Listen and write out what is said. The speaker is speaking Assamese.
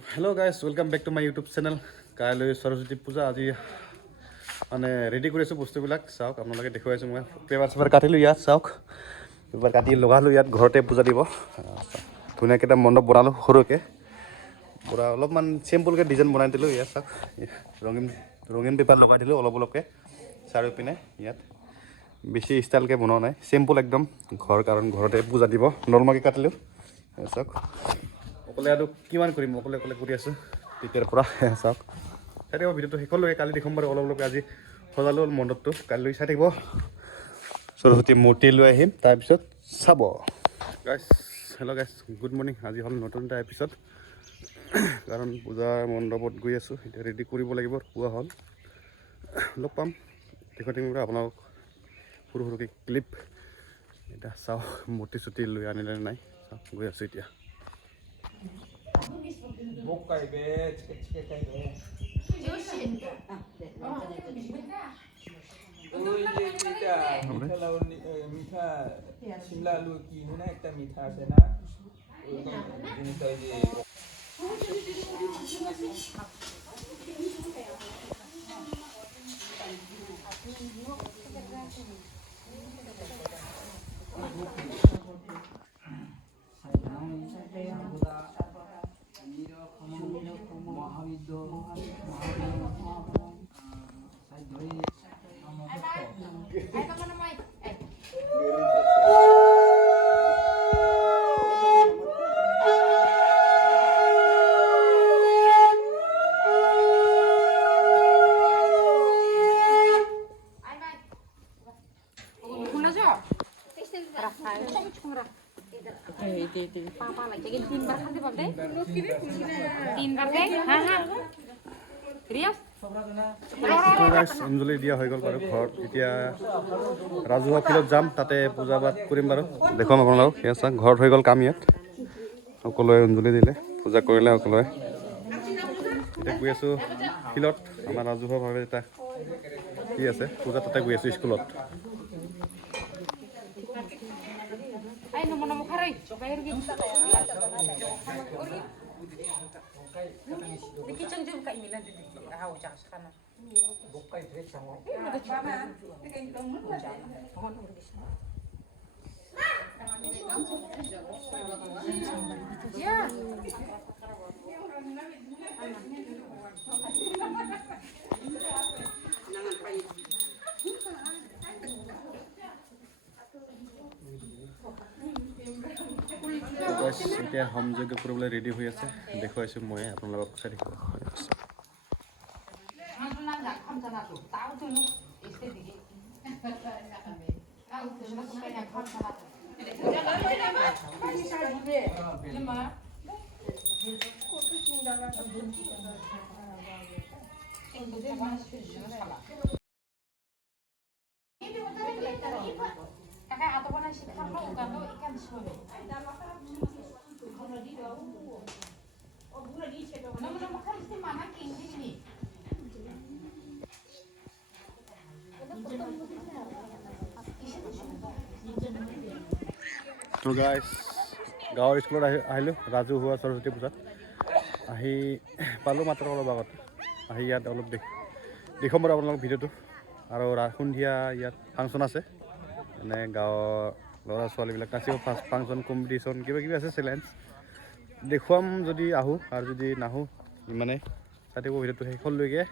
Hello guys, welcome back to my YouTube channel. কাইলৈ সৰস্বতী পূজা আজি মানে ৰেডি কৰি আছোঁ বস্তুবিলাক চাওক আপোনালোকে দেখুৱাইছোঁ মই পেপাৰ কাটিলোঁ ইয়াত চাওক পেপাৰ কাটি লগালোঁ ইয়াত ঘৰতে পূজা দিব ধুনীয়াকৈ এটা মণ্ডপ বনালোঁ সৰুকৈ পুৰা অলপমান চিম্পুলকৈ ডিজাইন বনাই দিলোঁ ইয়াত চাওক ৰঙীন পেপাৰ লগাই দিলোঁ অলপকৈ চাৰিওপিনে ইয়াত বেছি ষ্টাইলকৈ বনোৱা নাই চিম্পুল একদম কাৰণ ঘৰতে পূজা দিব নৰ্মালকৈ কাটিলোঁ চাওক অকলে আৰু কিমান কৰিম অকলে কৰি আছোঁ তেতিয়াৰ পৰা চাওক চাই থাকিব ভিডিঅ'টো শেষলৈকে কালি দেখুৱাম বাৰু অলপকৈ আজি সজালোঁ মণ্ডপটো কালিলৈ চাই থাকিব সৰস্বতী মূৰ্তি লৈ আহিম তাৰপিছত চাব গাইছ হেল্ল' গাইছ গুড মৰ্ণিং আজি হ'ল নতুন এটা এপিছড কাৰণ পূজাৰ মণ্ডপত গৈ আছোঁ এতিয়া ৰেডি কৰিব লাগিব পুৱা হ'ল লগ পাম দেখুৱাই থাকিম পৰা আপোনালোক সৰুকৈ ক্লিপ এতিয়া চাওঁ মূৰ্তি চুটি লৈ আনিলে নাই চাওক গৈ আছোঁ এতিয়া Bukai be, cek kai be. Oi je kita, kita lawan mita Shimla lu ki mana ekta mita আছে না ওই জিনিস হয় যে অঞ্জলি দিয়া হৈ গ'ল বাৰু ঘৰত এতিয়া ৰাজহুৱা ফিল্ডত যাম তাতে পূজা পাঠ কৰিম বাৰু দেখুৱাম আপোনালোকক সেয়া চাওক ঘৰত হৈ গ'ল কাম ইয়াত সকলোৱে অঞ্জলি দিলে পূজা কৰিলে সকলোৱে এতিয়া গৈ আছোঁ ফিল্ডত আমাৰ ৰাজহুৱাভাৱে এটা কি আছে পূজা তাতে গৈ আছোঁ স্কুলত এতিয়া হোম যজ্ঞ কৰিবলৈ ৰেডি হৈ আছে দেখুৱাইছোঁ মই আপোনালোকক চাই থাকিব তো গাইজ গাঁৱৰ স্কুলত আহিলোঁ ৰাজহুৱা সৰস্বতী পূজাত আহি পালোঁ মাত্ৰ অলপ আগত আহি ইয়াত অলপ দেখুৱাম বাৰু আপোনালোক ভিডিঅ'টো আৰু সন্ধিয়া ইয়াত ফাংচন আছে মানে গাঁৱৰ ল'ৰা ছোৱালীবিলাক নাচিব ফাংচন কম্পিটিশ্যন কিবা আছে চেলেঞ্জ দেখুৱাম যদি আহোঁ আৰু যদি নাহোঁ ইমানে চাই থাকিব ভিডিঅ'টো শেষলৈকে